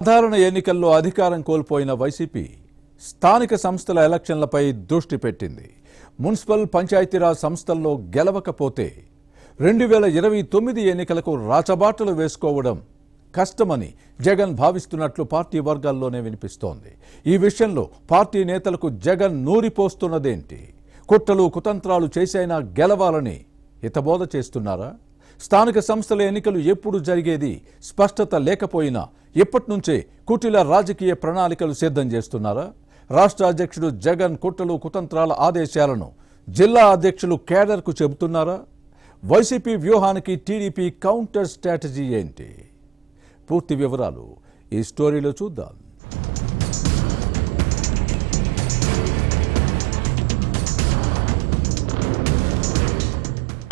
సాధారణ ఎన్నికల్లో అధికారం కోల్పోయిన వైసీపీ స్థానిక సంస్థల ఎలక్షన్లపై దృష్టి పెట్టింది. మున్సిపల్ పంచాయతీరాజ్ సంస్థల్లో గెలవకపోతే 2029 ఎన్నికలకు రాచబాటలు వేసుకోవడం కష్టమని జగన్ భావిస్తున్నట్లు పార్టీ వర్గాల్లోనే వినిపిస్తోంది. ఈ విషయంలో పార్టీ నేతలకు జగన్ నూరిపోస్తున్నదేంటి? కుట్రలు కుతంత్రాలు చేసైనా గెలవాలని హితబోధ చేస్తున్నారా? స్థానిక సంస్థల ఎన్నికలు ఎప్పుడు జరిగేది స్పష్టత లేకపోయినా ఇప్పటి నుంచే కుటిల రాజకీయ ప్రణాళికలు సిద్ధం చేస్తున్నారా? రాష్ట్ర అధ్యక్షుడు జగన్ కుట్రలు కుతంత్రాల ఆదేశాలను జిల్లా అధ్యక్షులు కేడర్కు చెబుతున్నారా? వైసీపీ వ్యూహానికి టీడీపీ కౌంటర్ స్ట్రాటజీ ఏంటి? పూర్తి వివరాలు ఈ స్టోరీలో చూద్దాం.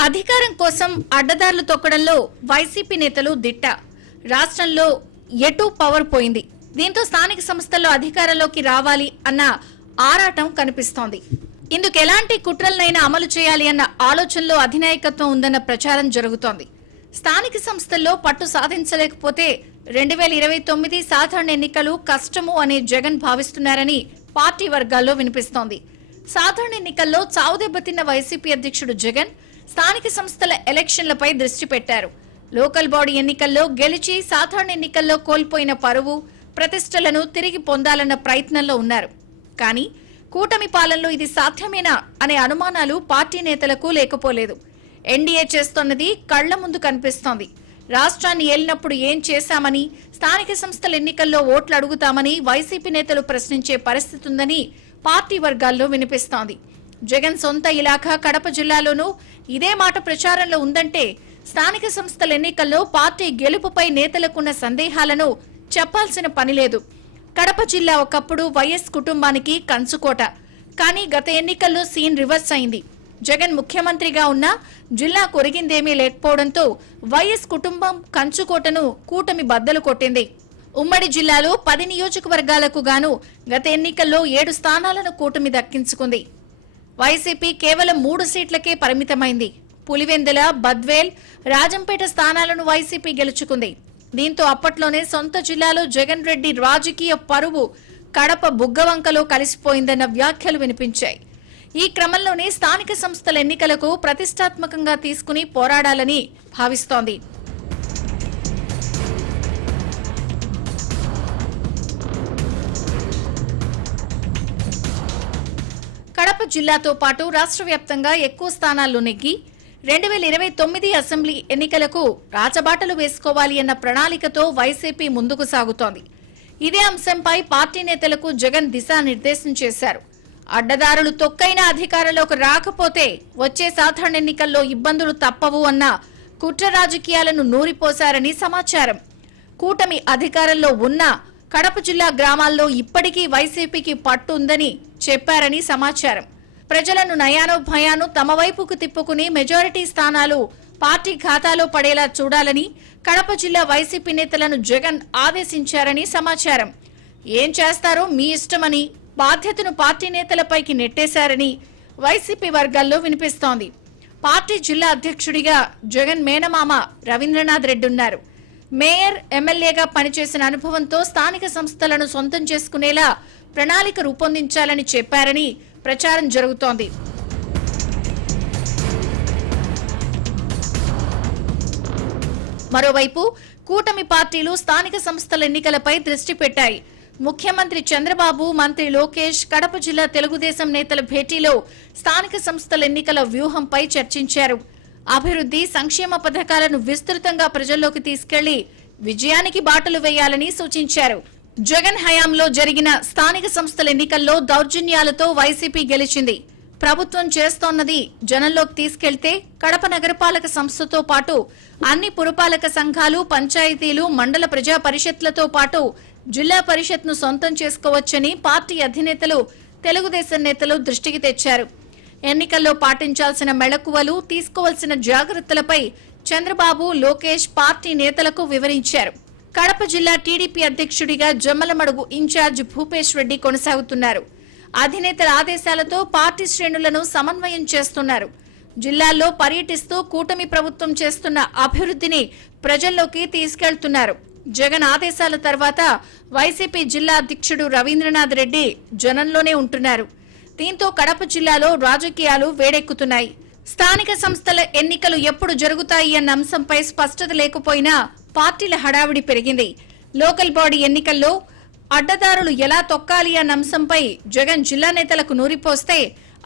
అధికారం కోసం అడ్డదారులు తొక్కడంలో వైసీపీ నేతలు దిట్ట. రాష్ట్రంలో ఎటు పవర్ పోయింది. దీంతో స్థానిక సంస్థల్లో అధికారంలోకి రావాలి అన్న ఆరాటం కనిపిస్తోంది. ఇందుకు ఎలాంటి కుట్రలనైనా అమలు చేయాలి అన్న ఆలోచనలో అధినాయకత్వం ఉందన్న ప్రచారం జరుగుతోంది. స్థానిక సంస్థల్లో పట్టు సాధించలేకపోతే 2029 సాధారణ ఎన్నికలు కష్టము అనే జగన్ భావిస్తున్నారని పార్టీ వర్గాల్లో వినిపిస్తోంది. సాధారణ ఎన్నికల్లో చావుదెబ్బతిన్న వైసీపీ అధ్యక్షుడు జగన్ స్థానిక సంస్థల ఎలక్షన్లపై దృష్టి పెట్టారు. లోకల్ బాడీ ఎన్నికల్లో గెలిచి సాధారణ ఎన్నికల్లో కోల్పోయిన పరువు ప్రతిష్టలను తిరిగి పొందాలన్న ప్రయత్నంలో ఉన్నారు. కానీ కూటమి పాలనలో ఇది సాధ్యమేనా అనే అనుమానాలు పార్టీ నేతలకు లేకపోలేదు. ఎన్డీఏ చేస్తున్నది కళ్ల ముందు కనిపిస్తోంది. రాష్ట్రాన్ని ఏలినప్పుడు ఏం చేశామని, స్థానిక సంస్థల ఎన్నికల్లో ఓట్లు అడుగుతామని వైసీపీ నేతలు ప్రశ్నించే పరిస్థితి ఉందని పార్టీ వర్గాల్లో వినిపిస్తోంది. జగన్ సొంత ఇలాఖా కడప జిల్లాలోనూ ఇదే మాట ప్రచారంలో ఉందంటే స్థానిక సంస్థల ఎన్నికల్లో పార్టీ గెలుపుపై నేతలకున్న సందేహాలను చెప్పాల్సిన పని లేదు. కడప జిల్లా ఒకప్పుడు వైఎస్ కుటుంబానికి కంచుకోట. కానీ గత ఎన్నికల్లో సీన్ రివర్స్ అయింది. జగన్ ముఖ్యమంత్రిగా ఉన్నా జిల్లా కొరిగిందేమీ లేకపోవడంతో వైఎస్ కుటుంబం కంచుకోటను కూటమి బద్దలు కొట్టింది. ఉమ్మడి జిల్లాలో 10 నియోజకవర్గాలకు గాను గత ఎన్నికల్లో 7 స్థానాలను కూటమి దక్కించుకుంది. వైసీపీ కేవలం 3 సీట్లకే పరిమితమైంది. పులివెందుల, బద్వేల్, రాజంపేట స్థానాలను వైసీపీ గెలుచుకుంది. దీంతో అప్పట్లోనే సొంత జిల్లాలో జగన్ రెడ్డి రాజకీయ పరువు కడప బుగ్గవంకలో కలిసిపోయిందన్న వ్యాఖ్యలు వినిపించాయి. ఈ క్రమంలోనే స్థానిక సంస్థల ఎన్నికలకు ప్రతిష్టాత్మకంగా తీసుకుని పోరాడాలని భావిస్తోంది. కడప జిల్లాతో పాటు రాష్ట్ర వ్యాప్తంగా ఎక్కువ స్థానాల్లో నెగ్గి 2029 అసెంబ్లీ ఎన్నికలకు రాచబాటలు వేసుకోవాలి అన్న ప్రణాళికతో వైసీపీ ముందుకు సాగుతోంది. ఇదే అంశంపై పార్టీ నేతలకు జగన్ దిశానిర్దేశం చేశారు. అడ్డదారులు తొక్కైన అధికారంలోకి రాకపోతే వచ్చే సాధారణ ఎన్నికల్లో ఇబ్బందులు తప్పవు అన్న కుట్ర రాజకీయాలను నూరిపోశారని సమాచారం. కూటమి అధికారంలో ఉన్న కడప జిల్లా గ్రామాల్లో ఇప్పటికీ వైసీపీకి పట్టు ఉందని చెప్పారని సమాచారం. ప్రజలను నయానో భయాను తమ వైపుకు తిప్పుకుని మెజారిటీ స్థానాలు పార్టీ ఖాతాలో పడేలా చూడాలని కడప జిల్లా వైసీపీ నేతలను జగన్ ఆదేశించారని సమాచారం. ఏం చేస్తారో మీ ఇష్టమని బాధ్యతను పార్టీ నేతలపైకి నెట్టేశారని వైసీపీ వర్గాల్లో వినిపిస్తోంది. పార్టీ జిల్లా అధ్యక్షుడిగా జగన్ మేనమామ రవీంద్రనాథ్ రెడ్డి ఉన్నారు. మేయర్, ఎమ్మెల్యేగా పనిచేసిన అనుభవంతో స్థానిక సంస్థలను సొంతం చేసుకునేలా ప్రణాళిక రూపొందించాలని చెప్పారని ప్రచారం జరుగుతోంది. మరోవైపు కూటమి పార్టీలు స్థానిక సంస్థల ఎన్నికలపై దృష్టి పెట్టాయి. ముఖ్యమంత్రి చంద్రబాబు, మంత్రి లోకేష్ కడప జిల్లా తెలుగుదేశం నేతల భేటీలో స్థానిక సంస్థల ఎన్నికల వ్యూహంపై చర్చించారు. అభివృద్ధి, సంక్షేమ పథకాలను విస్తృతంగా ప్రజల్లోకి తీసుకెళ్లి విజయానికి బాటలు వేయాలని సూచించారు. జగన్ హయాంలో జరిగిన స్థానిక సంస్థల ఎన్నికల్లో దౌర్జన్యాలతో వైసీపీ గెలిచింది. ప్రభుత్వం చేస్తోన్నది జనంలోకి తీసుకెళ్తే కడప నగరపాలక సంస్థతో పాటు అన్ని పురపాలక సంఘాలు, పంచాయతీలు, మండల ప్రజా పరిషత్లతో పాటు జిల్లా పరిషత్ను సొంతం చేసుకోవచ్చని పార్టీ అధినేతలు, తెలుగుదేశం నేతలు దృష్టికి తెచ్చారు. ఎన్నికల్లో పాటించాల్సిన మెళకువలు, తీసుకోవాల్సిన జాగ్రత్తలపై చంద్రబాబు, లోకేష్ పార్టీ నేతలకు వివరించారు. కడప జిల్లా టీడీపీ అధ్యక్షుడిగా జమ్మలమడుగు ఇన్ఛార్జ్ భూపేష్ రెడ్డి కొనసాగుతున్నారు. అధినేతల ఆదేశాలతో పార్టీ శ్రేణులను సమన్వయం చేస్తున్నారు. జిల్లాల్లో పర్యటిస్తూ కూటమి ప్రభుత్వం చేస్తున్న అభివృద్ధిని ప్రజల్లోకి తీసుకెళ్తున్నారు. జగన్ ఆదేశాల తర్వాత వైసీపీ జిల్లా అధ్యక్షుడు రవీంద్రనాథ్ రెడ్డి జనంలోనే ఉంటున్నారు. దీంతో కడప జిల్లాలో రాజకీయాలు వేడెక్కుతున్నాయి. స్థానిక సంస్థల ఎన్నికలు ఎప్పుడు జరుగుతాయి అన్న అంశంపై స్పష్టత లేకపోయినా పార్టీల హడావిడి పెరిగింది. లోకల్ బాడీ ఎన్నికల్లో అడ్డదారులు ఎలా తొక్కాలి అన్న అంశంపై జగన్ జిల్లా నేతలకు నూరిపోస్తే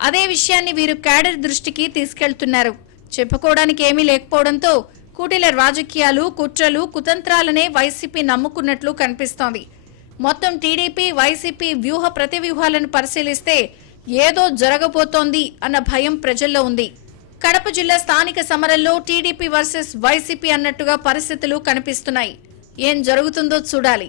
అదే విషయాన్ని వీరు క్యాడర్ దృష్టికి తీసుకెళ్తున్నారు. చెప్పుకోవడానికి ఏమీ లేకపోవడంతో కుటిల రాజకీయాలు, కుట్రలు, కుతంత్రాలనే వైసీపీ నమ్ముకున్నట్లు కనిపిస్తోంది. మొత్తం టీడీపీ, వైసీపీ వ్యూహ ప్రతివ్యూహాలను పరిశీలిస్తే ఏదో జరగబోతోంది అన్న భయం ప్రజల్లో ఉంది. కడప జిల్లా స్థానిక సమరంలో టీడీపీ వర్సెస్ వైసీపీ అన్నట్టుగా పరిస్థితులు కనిపిస్తున్నాయి. ఏం జరుగుతుందో చూడాలి.